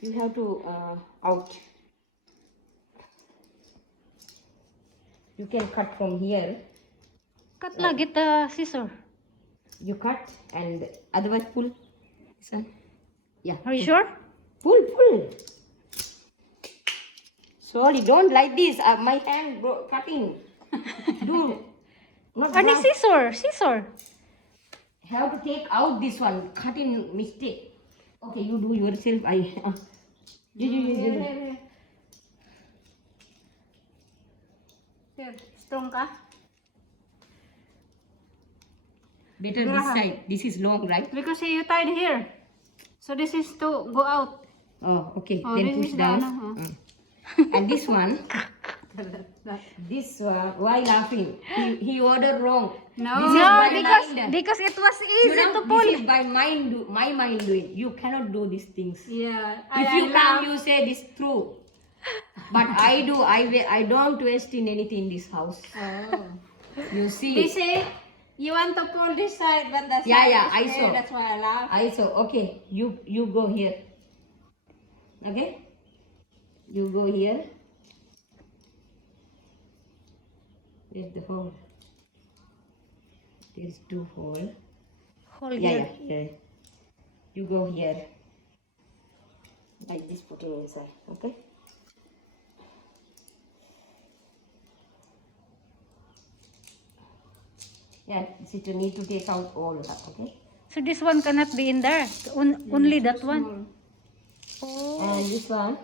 You have to out. You can cut from here. Cut lah, get the scissor. You cut and otherwise pull. This one. Yeah. Are you sure? Pull. Sorry, don't like this. My hand cutting. Do not. Any grab. scissor. Have to take out this one. Cutting mistake. Okay, you do yourself. Here. Strong ka? Better this side. This is long, right? Because you tied here. So this is to go out. Oh, okay. Oh, Then this push is down. down, And this one. This why laughing? He ordered wrong. No, This is by mind. because it was You easy know, to pull. this is by mind. My mind doing. You cannot do these things. Yeah. If you come, you say this true. But I do. I don't waste in anything in this house. Oh. You see. They say you want to pull this side, but the Yeah, side yeah, is I there. saw. That's why I laugh. I saw. Okay, you go here. Okay, you go here. There's the hole. There's 2 holes. Hold Yeah, here. yeah. You go here. Like this, putting inside. Okay. Yeah, sister need to take out all of that. Okay. So this one cannot be in there. Only that one. Oh. And this one.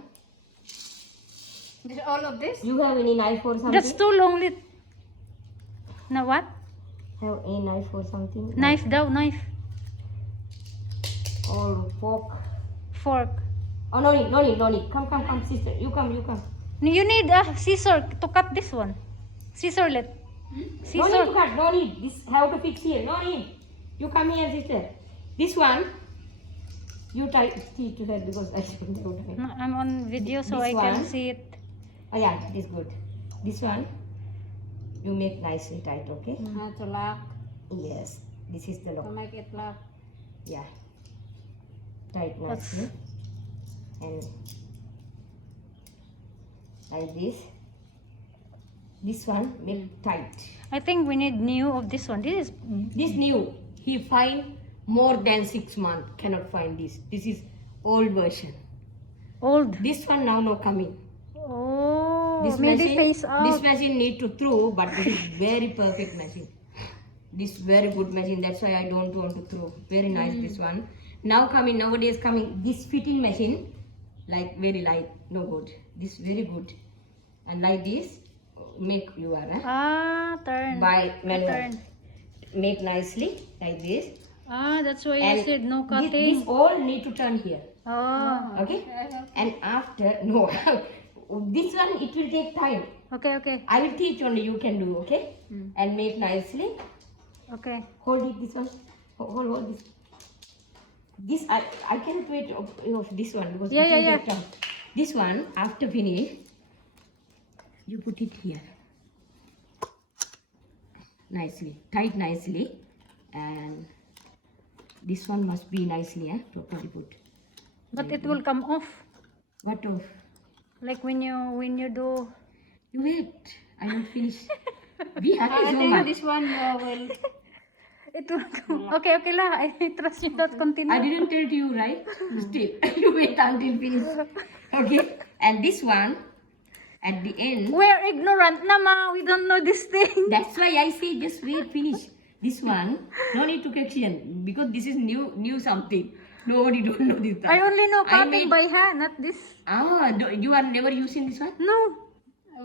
This, all of this? You have any knife or something? That's too long. Now what? Have any knife or something? Knife down, knife. Or fork? Fork. Oh, no need. Come, sister. You come. You need a scissor to cut this one. Scissor, let. No need Scissor. to cut. No need. This have to fix here. No need. You come here, sister. This one, you tie it to her because I don't have time. No, I'm on video so This I can one. see it. Oh yeah, this good. This one, you make nicely tight. Okay. To lock. Yes. This is the To lock. make it lock. Yeah. Tight That's- nicely. And like this. This one make tight. I think we need new of this one. This is This new, he find more than 6 months. Cannot find this. This is old version. old. This one now no coming. Oh, This maybe machine, face out. this machine need to throw, but this is very perfect machine. This very good machine. That's why I don't want to throw. Very nice this one. Now coming nowadays coming this fitting machine, like very light, no good. This very good, and like this make you are Turn. by manual. Turn. Make nicely like this. That's why you And said no this cutting. all need to turn here. Oh. Okay. And after no, this one it will take time. Okay. I will teach only. You can do. Okay. And make nicely. Okay. Hold it. This one. Hold this. This I cannot wait of this one because Yeah, it will yeah, take time. This one after finish, you put it here. Nicely, tight nicely, and this one must be nicely, properly put. But it will come off. What of? Like when you do. You wait. I will finish. Be happy I so think much. this one will. It will come. Okay lah. I trust you. That continue. I didn't tell you, right? Still, you wait until finish. Okay. And this one, at the end. We're ignorant nama. We don't know this thing. That's why I say just wait, finish. This one, no need to question because this is new something. Nobody don't know this. I only know I cutting made- by hand, not this. You are never using this one? No.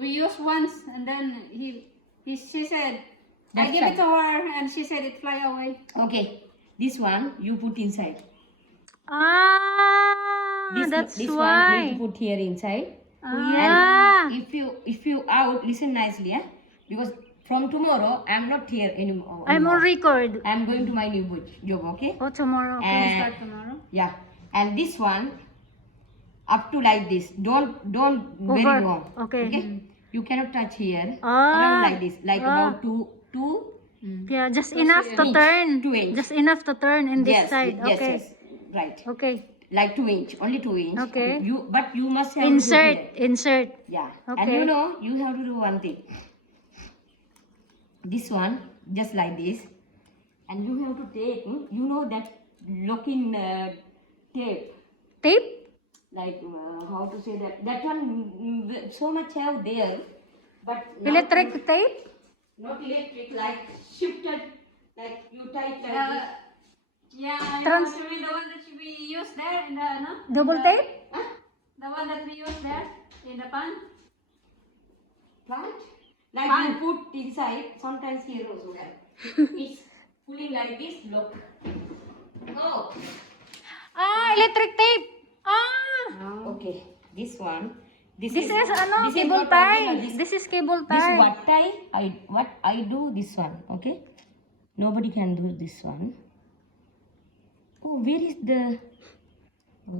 We used once and then she said, That's I give right. it to her and she said it fly away. Okay. This one you put inside. That's This one why. need to put here inside. Yeah. And if you out, listen nicely, because from tomorrow I'm not here anymore. I'm on record. I'm going to my new job. Okay. Oh, tomorrow. Okay, we And- start tomorrow. Yeah. And this one up to like this. Don't very Over. long. Okay. You cannot touch here. Ah. Around like this, like Ah. about two. Yeah, just enough to inch. turn. 2 inch. Just enough to turn in this Yes, side. yes, Okay. yes. Right. Okay. like 2 inch, only 2 inch. Okay. But you must have to Insert, put here. insert. Yeah. And Okay. you know, you have to do one thing. This one, just like this, and you have to take, you know, that locking tape, Tape? like how to say that. That one so much have there, but not Electric tape? not electric, like shifted, like you type like this. Yeah, I know Trans- what you mean. The one that we use there in the no? Double In tape? Huh? The one that we use there in the pan. Plant? Like Pan. you put inside, sometimes here also have. It's pulling like this, look. Oh, Ah, electric tape. Ah. okay. This one. This is ano, this is cable not working, tie. This is cable This tie. what I do this one, okay? Nobody can do this one. Oh, where is the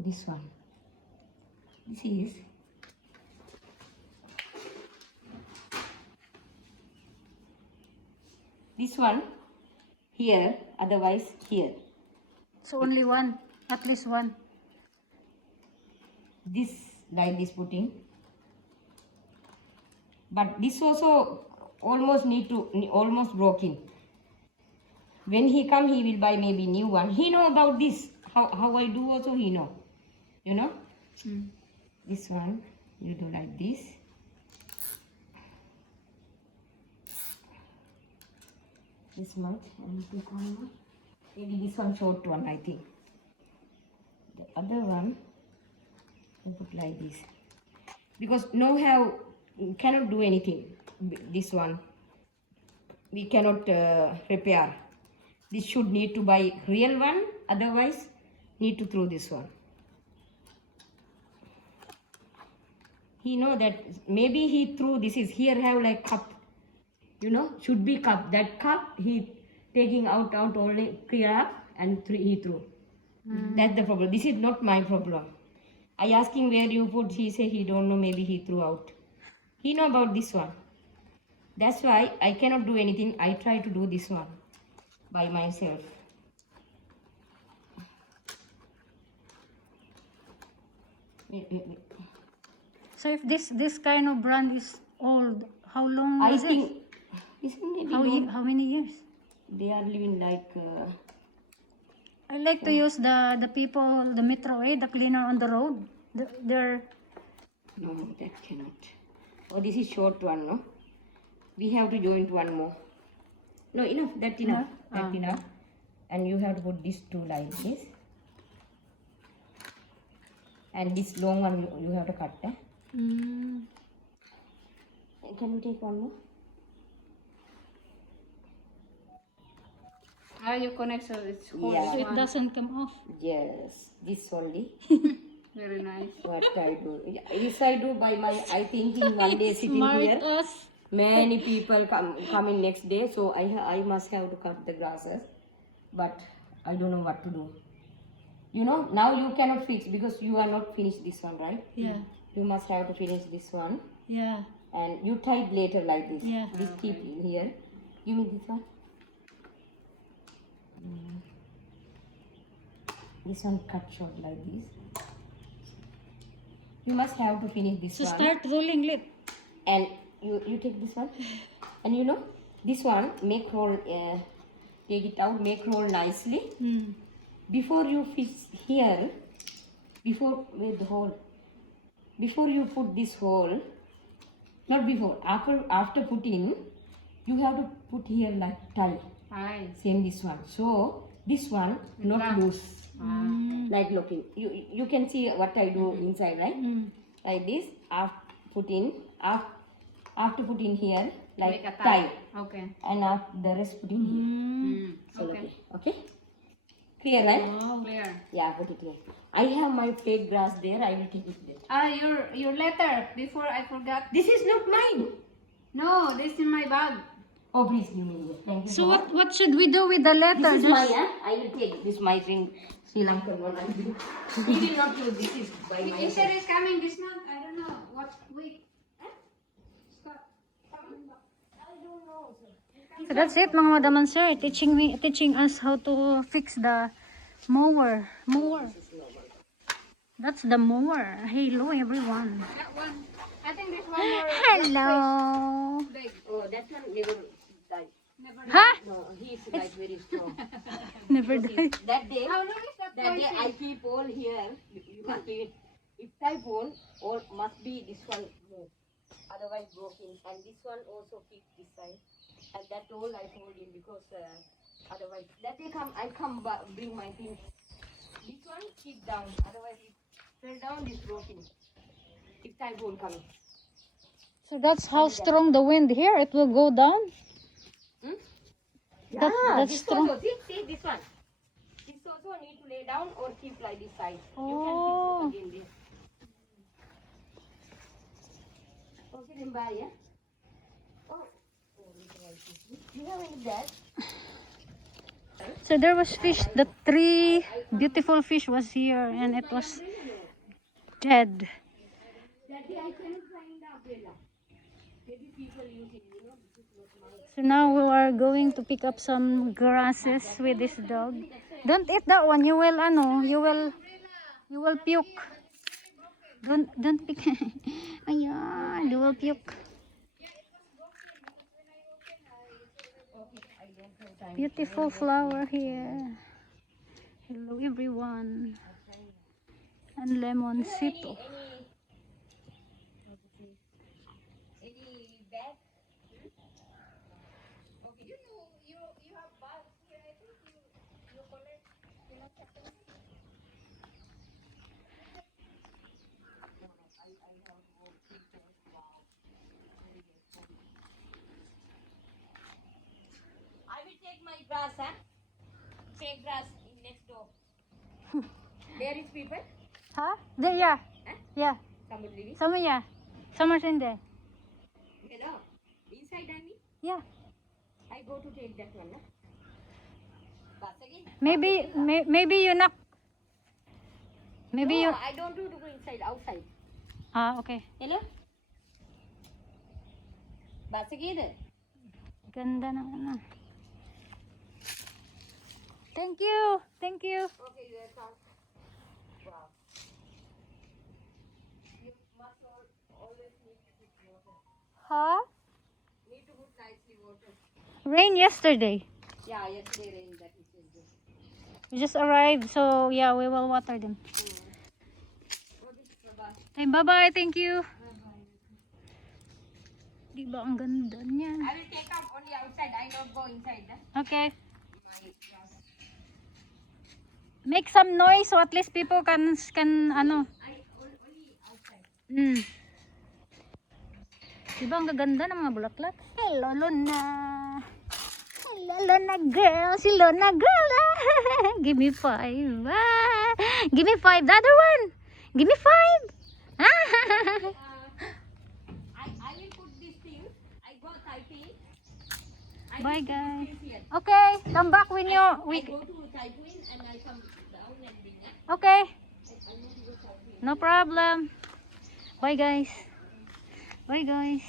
this one? This is this one here, otherwise here. So only one, at least one. This like this putting, but this also almost broken. When he come, he will buy maybe new one. He know about this. How I do also he know. You know. This one you do like this. This much and this one. Maybe this one short one, I think. The other one I put like this because no have cannot do anything. This one we cannot repair. This should need to buy real one, otherwise need to throw this one. He know that maybe he threw this is here have like cup, you know, should be cup. That cup he taking out only clear up and he threw. That's the problem. This is not my problem. I ask him where you put, he say he don't know, maybe he threw out. He know about this one. That's why I cannot do anything. I try to do this one by myself. Wait. So if this kind of brand is old, how long I is it? think isn't it long? How many years? They are living like I like to use the people, the metro, the cleaner on the road. They're no, that cannot. Oh, this is short one, no? We have to join one more. No, enough. That enough. That enough. And you have to put these two like this. And this long one you have to cut. Can you take one more? How you connect so it's whole Yeah. so it one. doesn't come off. Yes, this only. Very nice. What I do. This I do by my. I thinking one day sitting Smart here. us. Many people coming next day, so I must have to cut the grasses, but I don't know what to do. You know, now you cannot fix because you are not finished this one, right? Yeah, You must have to finish this one, yeah, and you tie it later like this. Yeah. This keep in here. Give me this one. This one cut short like this. You must have to finish this so one. start rolling it. And you take this one, and you know this one make roll, take it out, make roll nicely. Before you fix here, before with the hole, before you put this hole, not before, after putting, you have to put here like tie, Hi. same this one. So this one not Black. loose, like looking. You can see what I do inside, right? Like this. After putting here, like Make a tie, Okay. and after the rest putting here. So Okay. okay. Clear, right? Clear. Yeah, put it here. I have my fake grass there. I will take it there. Your letter before I forgot. This is not mine. No, this is my bag. Oh, please give me here. Thank you. So much. what should we do with the letter? This is Just- mine. I will take this. My thing, Srilankan one. I will. He will not use. This is by You myself. said it's coming this month. I don't know what week. Stop. So that's it mga madam and sir, teaching us how to fix the mower. That's the mower. Hello, everyone. That one. I think this one more Hello. big. Oh, that one never died. Never. Huh? No, he's like very strong. Never Because died. that day, How long is that that day voice? I keep all here. You can keep it. If type all must be this one move. Otherwise broken. And this one also keep this side. And that all I told him because otherwise that day I come bring my things. This one keep down. Otherwise it fell down this broken. If type all coming. So that's how strong the wind here. It will go down. Hmm? That's this strong. also, see this one. This also need to lay down or keep like this side. Oh. You can fix it again this. Okay, then bye, yeah? Oh, you have any that? So there was fish. The three beautiful fish was here, and it was dead. That day I cannot find the umbrella. Maybe people use it, you know. This is not my... So now we are going to pick up some grasses with this dog. Don't eat that one. You will, you will puke. Don't pick. Ayan, you will puke. Beautiful flower here. Hello everyone. And lemoncito. Any bag? You know, you have bugs here. I think you collect, separate. I will take my grass, huh? Take grass in next door. There is people? Huh? There, yeah. Huh? Yeah. Somebody living? Someone, yeah. Someone's in there. Hello? Inside I mean? Yeah. I go to take that one, huh? Bus again? Maybe you knock. Maybe No, you. I don't do to go inside, outside. Ah, okay. Hello? Bus again? Ganda ng ano. Thank you. Thank you. Okay, you are come. Wow. You must always need to put water. Huh? Need to put nicely water. Rain yesterday. Yeah, yesterday rain that is good. We just arrived, so yeah, we will water them. Okay, bye-bye. Hey, bye-bye. Thank you. Diba ang ganda niya? I will take up only outside. I don't go inside. Okay. My grass. Make some noise so at least people can ano. Only outside. Diba ang gaganda ng mga bulaklak? Hello, Luna. Hello, Luna girl. Si Luna girl. Give me 5. Give me 5. The other one. Give me 5. I will put this thing. I go typing. Bye, guys. Okay, come back when you. I go to typing and I come down and bring it. Okay, I need to go typing. no problem. Bye, guys. Bye, guys.